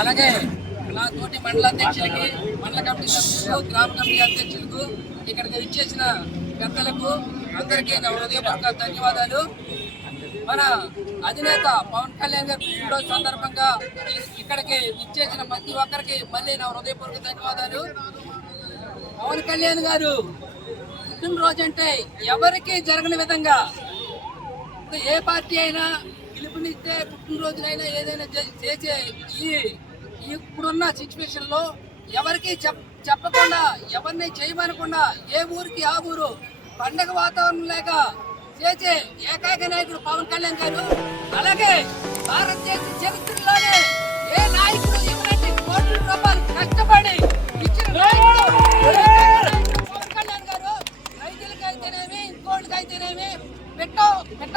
అలాగే నా తోటి మండల అధ్యక్షులకి మండల కమిటీ సభ్యులకు గ్రామ కమిటీ అధ్యక్షులకు ఇక్కడికి ఇచ్చేసిన పెద్దలకు అందరికీ నా హృదయపూర్వక ధన్యవాదాలు. మన అధినేత పవన్ కళ్యాణ్ గారి పుట్టినరోజు సందర్భంగా ఇక్కడికి ఇచ్చేసిన ప్రతి ఒక్కరికి మళ్ళీ నా హృదయపూర్వక ధన్యవాదాలు. పవన్ కళ్యాణ్ గారు పుట్టినరోజు అంటే ఎవరికీ జరగని విధంగా ఏ పార్టీ అయినా పిలుపునిస్తే పుట్టినరోజునైనా ఏదైనా చే- చేసే ఈ ఇప్పుడున్న సిచ్యువేషన్లో ఎవరికి చెప్ చెప్పకుండా ఎవరిని చేయమనకుండా ఏ ఊరికి ఆ ఊరు పండగ వాతావరణం లేక చేసే ఏకైక నాయకుడు పవన్ కళ్యాణ్ గారు. అలాగే భారతదేశ చరిత్రలోనే ఏ నాయకుడు ఇవ్వనట్టి కోట్ల రూపాయలు కష్టపడి ఇచ్చిన నాయకుడు పవన్ కళ్యాణ్ గారు. రైతులకైతేనేమి ఇంకోళ్ళకైతేనేమి పెట్ట పెట్ట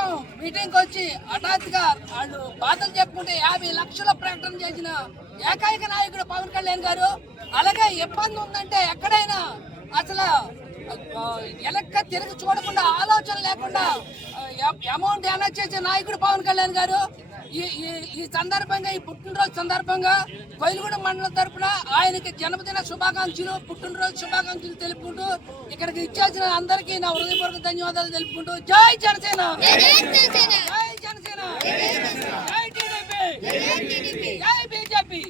ఎప్పటం మీటింగ్ వచ్చి హఠాత్తుగా వాళ్ళు బాధలు చెప్పుకుంటే యాభై లక్షల ప్రకటన చేసిన ఏకైక నాయకుడు పవన్ కళ్యాణ్ గారు. అలాగే ఇబ్బంది ఉందంటే ఎక్కడైనా అసలు వెనక్క తిరిగి చూడకుండా ఆలోచన లేకుండా అమౌంట్ అనౌన్స్ చేసే నాయకుడు పవన్ కళ్యాణ్ గారు. ఈ ఈ ఈ సందర్భంగా ఈ పుట్టినరోజు సందర్భంగా బయలుగూడ మండలం తరపున ఆయనకి జన్మదిన శుభాకాంక్షలు పుట్టినరోజు శుభాకాంక్షలు తెలుపుకుంటూ ఇక్కడికి ఇచ్చేసిన అందరికీ నా హృదయపూర్వక ధన్యవాదాలు తెలుపుకుంటూ జై జనసేన! జై జనసేన! జై టీడీపీ! జై బీజేపీ!